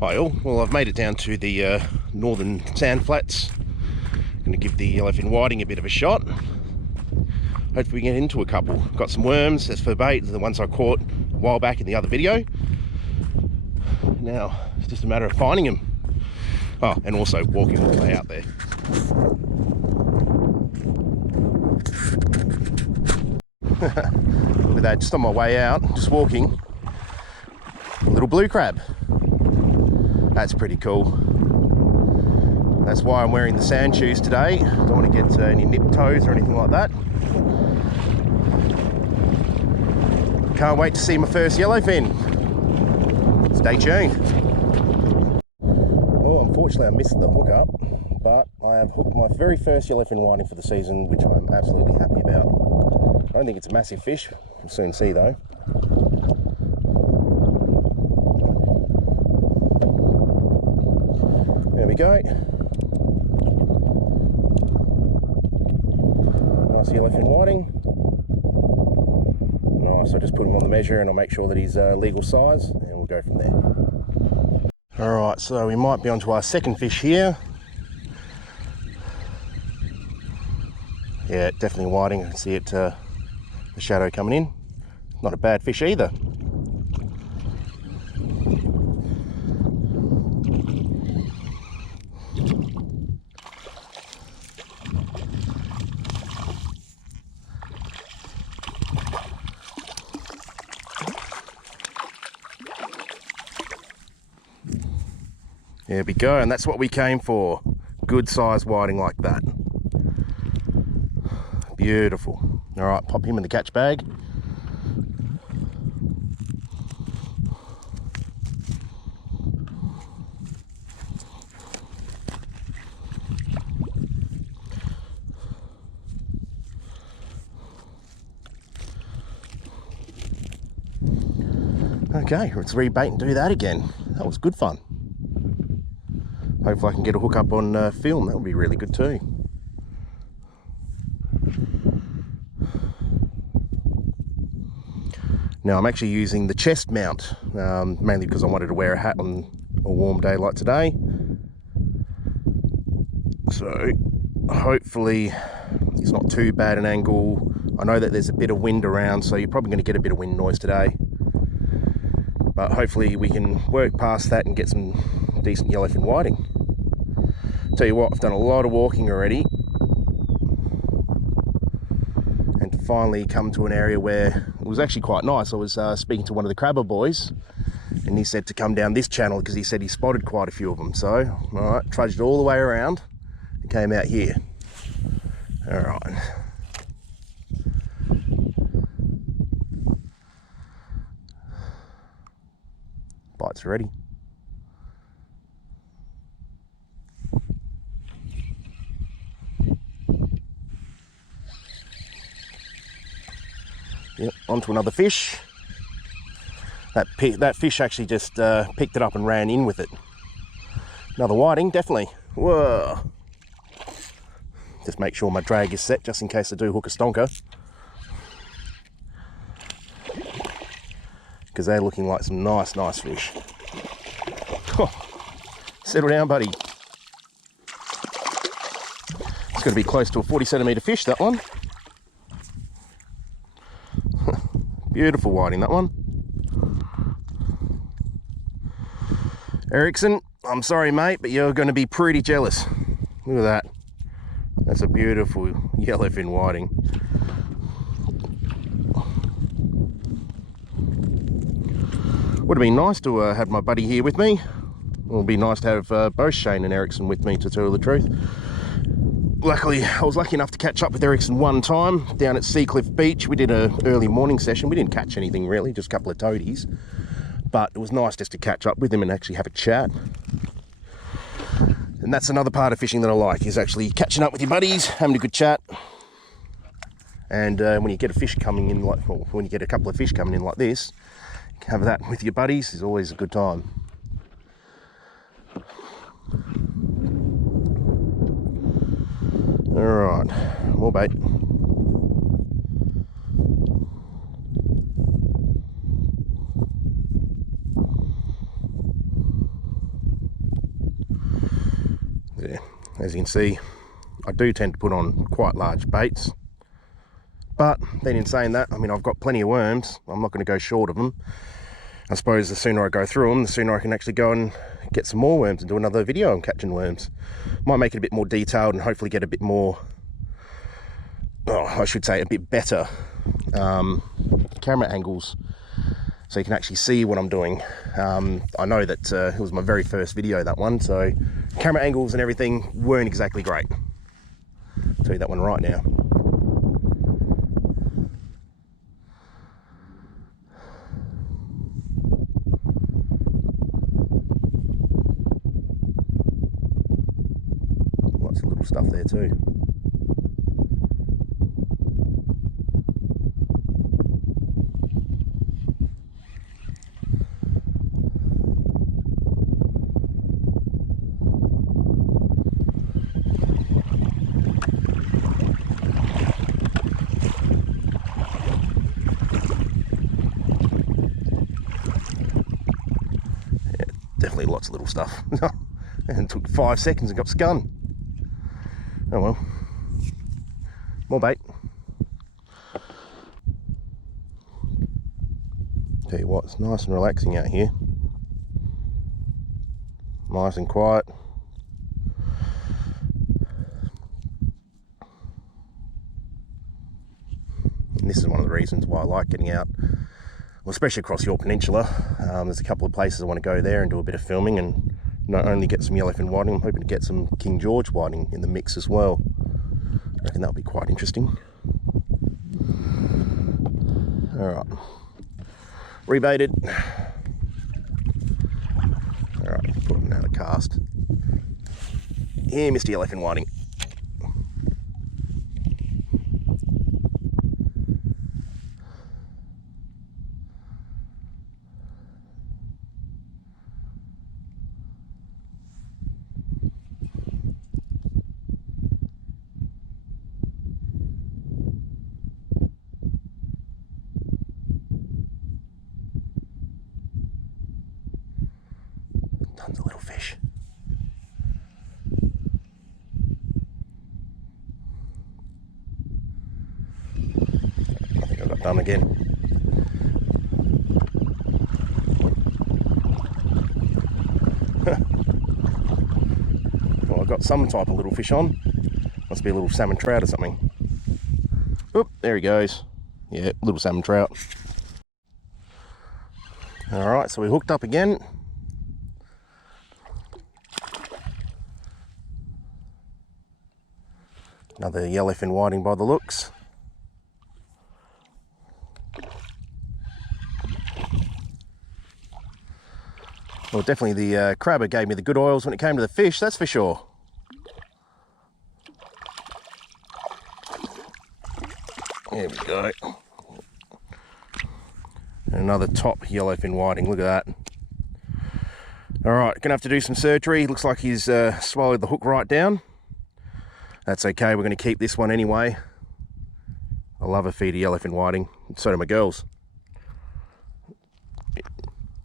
Hi all, well I've made it down to the northern sand flats. Going to give the yellowfin whiting a bit of a shot. Hopefully we get into a couple. Got some worms, that's for bait, the ones I caught a while back in the other video. Now it's just a matter of finding them. Oh, and also walking all the way out there. Look at that, just on my way out, just walking, a little blue crab. That's pretty cool. That's why I'm wearing the sand shoes today. Don't want to get any nip toes or anything like that. Can't wait to see my first yellowfin. Stay tuned. Well, unfortunately I missed the hookup, but I have hooked my very first yellowfin whiting for the season, which I'm absolutely happy about. I don't think it's a massive fish. We'll soon see though. There we go. Nice yellowfin whiting. Nice, I'll just put him on the measure and I'll make sure that he's legal size and we'll go from there. Alright, so we might be onto our second fish here. Yeah, definitely whiting. I can see it, the shadow coming in. Not a bad fish either. There we go, and that's what we came for. Good size whiting like that. Beautiful. All right, pop him in the catch bag. Okay, let's rebait and do that again. That was good fun. Hopefully I can get a hook up on film. That would be really good too. Now I'm actually using the chest mount, mainly because I wanted to wear a hat on a warm day like today. So hopefully it's not too bad an angle. I know that there's a bit of wind around, so you're probably going to get a bit of wind noise today. But hopefully we can work past that and get some decent yellowfin whiting. Tell you what, I've done a lot of walking already, and to finally come to an area where it was actually quite nice. I was speaking to one of the crabber boys, and he said to come down this channel because he said he spotted quite a few of them. So, all right, trudged all the way around and came out here. All right. Bites ready. Yep, onto another fish. That fish actually just picked it up and ran in with it. Another whiting, definitely. Whoa. Just make sure my drag is set just in case I do hook a stonker. Because they're looking like some nice fish. Oh, settle down, buddy. It's got to be close to a 40cm fish, that one. Beautiful whiting, that one. Erickson, I'm sorry mate, but you're going to be pretty jealous. Look at that. That's a beautiful yellowfin whiting. Would have been nice to have my buddy here with me. It would be nice to have both Shane and Erickson with me, to tell the truth. Luckily, I was lucky enough to catch up with Erickson one time down at Seacliff Beach. We did an early morning session. We didn't catch anything really, just a couple of toadies. But it was nice just to catch up with him and actually have a chat. And that's another part of fishing that I like, is actually catching up with your buddies, having a good chat. And when you get a fish coming in, like, well, when you get a couple of fish coming in like this, have that with your buddies is always a good time. All right, more bait. As you can see, I do tend to put on quite large baits, but then in saying that, I mean, I've got plenty of worms. I'm not going to go short of them. I suppose the sooner I go through them, the sooner I can actually go and get some more worms and do another video on catching worms. Might make it a bit more detailed and hopefully get a bit more, oh, I should say a bit better camera angles, so you can actually see what I'm doing. I know that it was my very first video, that one, so camera angles and everything weren't exactly great. I'll tell you that one right now. Lots of little stuff there too. Definitely lots of little stuff. And it took 5 seconds and got scun. Oh well. More bait. Tell you what, it's nice and relaxing out here. Nice and quiet. And this is one of the reasons why I like getting out, well, especially across your peninsula. There's a couple of places I want to go there and do a bit of filming, and not only get some yellowfin whiting, I'm hoping to get some King George whiting in the mix as well. I reckon that'll be quite interesting. Alright, rebaited. Alright, put another cast. Here, Mr. Yellowfin Whiting. Tons of little fish. I think I got done again. Well, I got some type of little fish on. Must be a little salmon trout or something. Oop, there he goes. Yeah, little salmon trout. Alright, so we hooked up again. Another yellowfin whiting by the looks. Well, definitely the crabber gave me the good oils when it came to the fish, that's for sure. There we go. And another top yellowfin whiting, look at that. Alright, gonna have to do some surgery. Looks like he's swallowed the hook right down. That's okay, we're going to keep this one anyway. I love a feed of yellowfin whiting, so do my girls.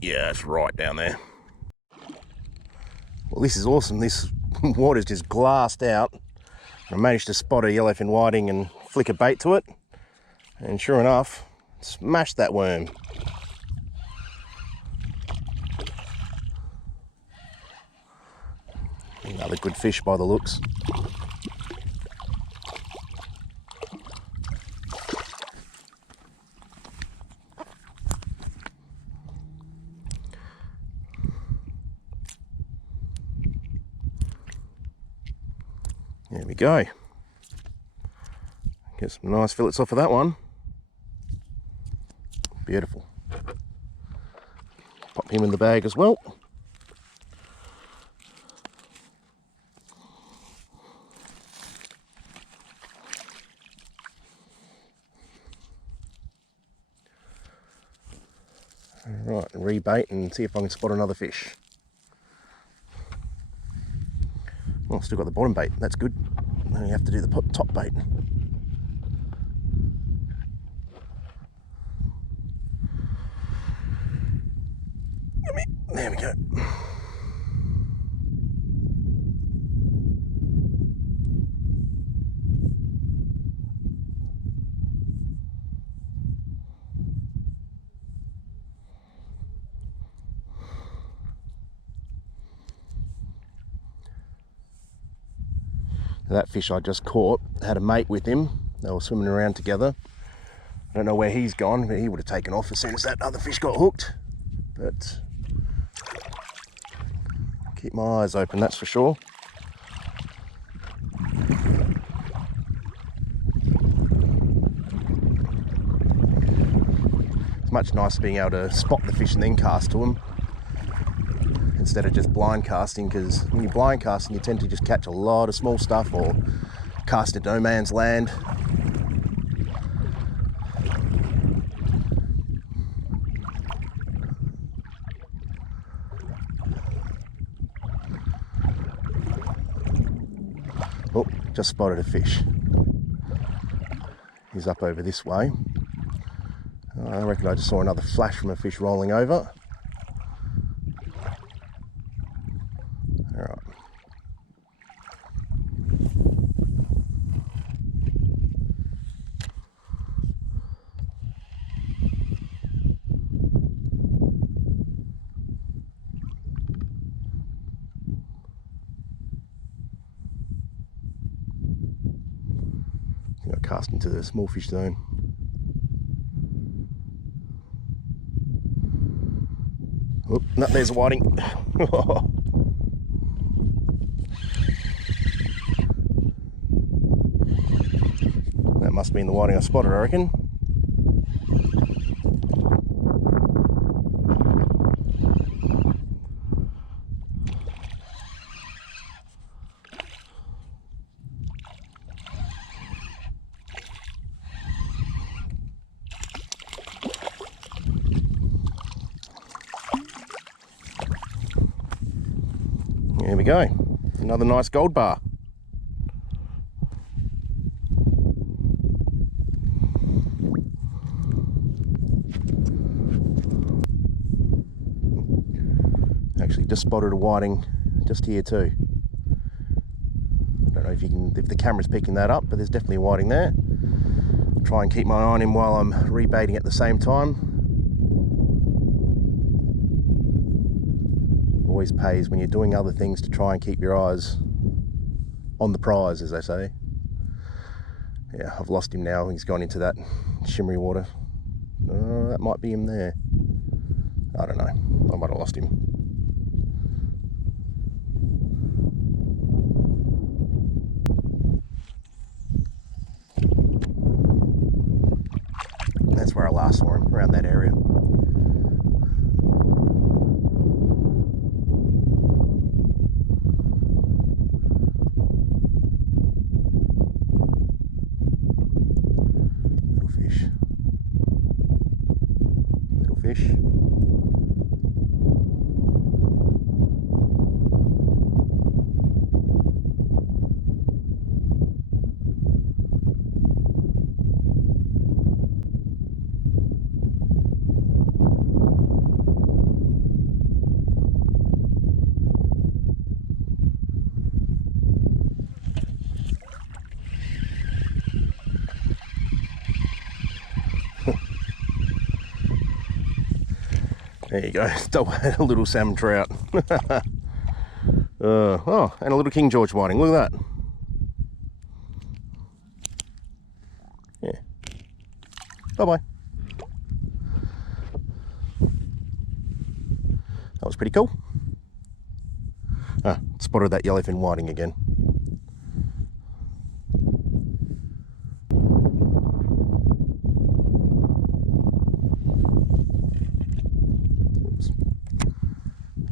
Yeah, it's right down there. Well, this is awesome. This water's just glassed out. I managed to spot a yellowfin whiting and flick a bait to it. And sure enough, smashed that worm. Another good fish by the looks. There we go. Get some nice fillets off of that one. Beautiful. Pop him in the bag as well. Alright, rebait and see if I can spot another fish. Well, I've still got the bottom bait, that's good. Now you have to do the top bait. There we go. That fish I just caught had a mate with him. They were swimming around together. I don't know where he's gone, but he would have taken off as soon as that other fish got hooked. But keep my eyes open, that's for sure. It's much nicer being able to spot the fish and then cast to them, instead of just blind casting, because when you're blind casting you tend to just catch a lot of small stuff or cast at no man's land. Oh, just spotted a fish. He's up over this way. I reckon I just saw another flash from a fish rolling over. Alright. I think I cast into the small fish zone. Oh, no, there's a whiting. That must have been the whiting I spotted, I reckon. There we go, another nice gold bar. Actually just spotted a whiting just here too. I don't know if the camera's picking that up, but there's definitely a whiting there. Try and keep my eye on him while I'm rebaiting at the same time. Always pays when you're doing other things to try and keep your eyes on the prize, as they say. Yeah, I've lost him now. He's gone into that shimmery water. That might be him there. I don't know. I might have lost him. That's where I last saw him, around that area. Fish. There you go, a little salmon trout. Oh, and a little King George whiting, look at that. Yeah. Bye-bye. That was pretty cool. Ah, spotted that yellowfin whiting again.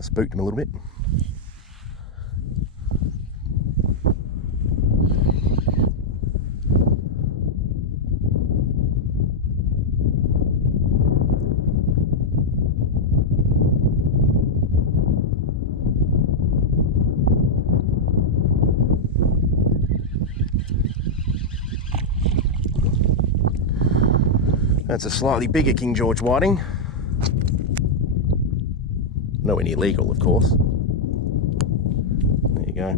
Spooked him a little bit. That's a slightly bigger King George whiting. Nowhere near legal, of course. There you go.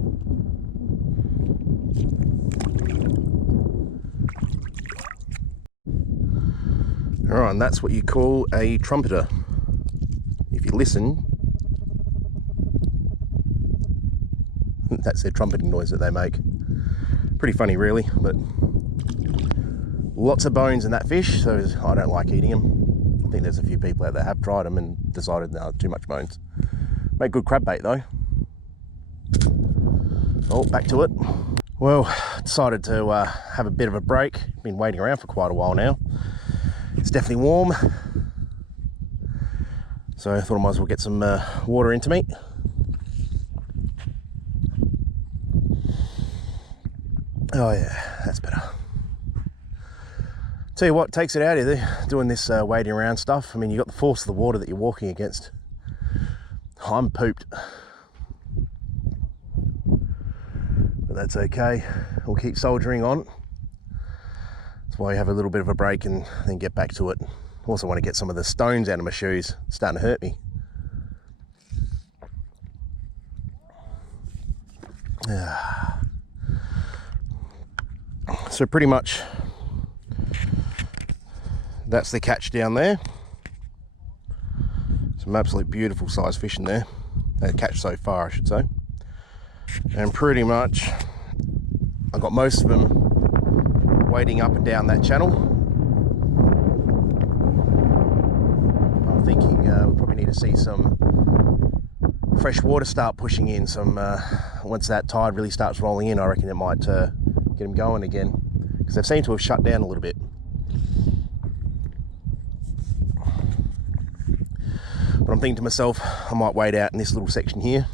Alright, and that's what you call a trumpeter. If you listen, that's their trumpeting noise that they make. Pretty funny really, but lots of bones in that fish, so I don't like eating them. I think there's a few people out there that have tried them and decided no, too much bones. Make good crab bait though. Oh, back to it. Well, decided to have a bit of a break. Been waiting around for quite a while now. It's definitely warm, so I thought I might as well get some water into me. Oh yeah, that's better. Tell you what takes it out of you doing this wading around stuff. I mean, you got the force of the water that you're walking against. I'm pooped, but that's okay. We'll keep soldiering on. That's why you have a little bit of a break and then get back to it. Also want to get some of the stones out of my shoes. It's starting to hurt me. So pretty much that's the catch down there. Some absolute beautiful sized fish in there. They catch so far, I should say. And pretty much I got most of them wading up and down that channel. I'm thinking we probably need to see some fresh water start pushing in. Once that tide really starts rolling in, I reckon it might get them going again, because they've seemed to have shut down a little bit. But I'm thinking to myself, I might wade out in this little section here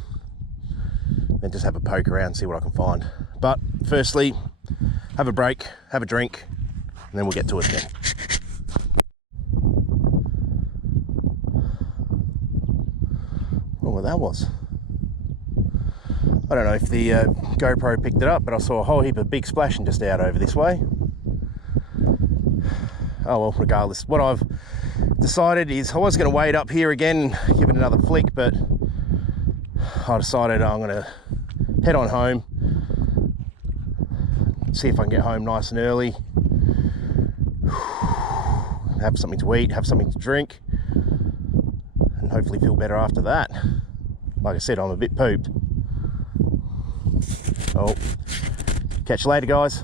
and just have a poke around and see what I can find. But firstly, have a break, have a drink, and then we'll get to it again. Oh, what that was. I don't know if the GoPro picked it up, but I saw a whole heap of big splashing just out over this way. Oh well, regardless. What I've decided is I was going to wade up here again and give it another flick, but I decided I'm going to head on home, see if I can get home nice and early, have something to eat, have something to drink, and hopefully feel better after that. Like I said, I'm a bit pooped. Oh, catch you later, guys.